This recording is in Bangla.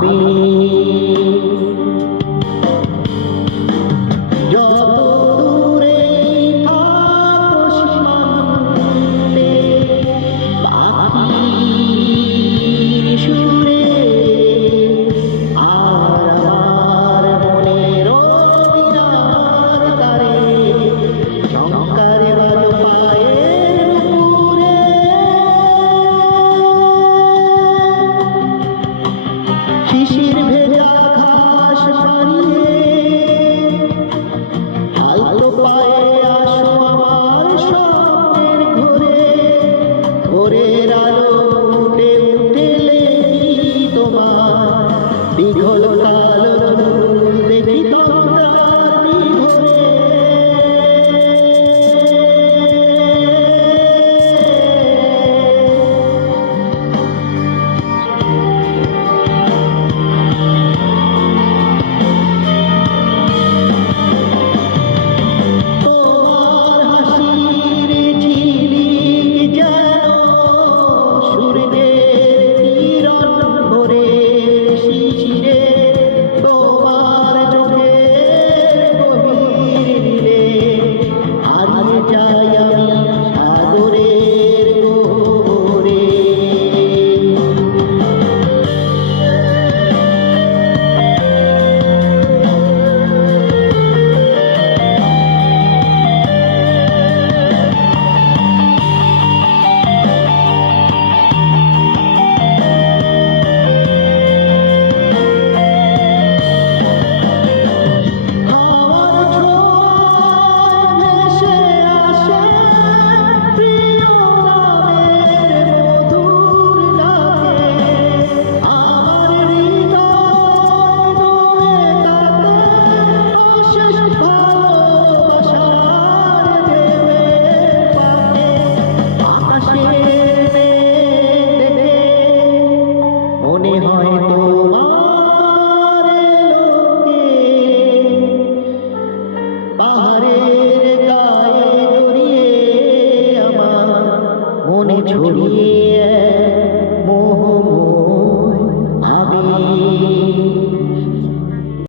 Be. ছড়িয়ে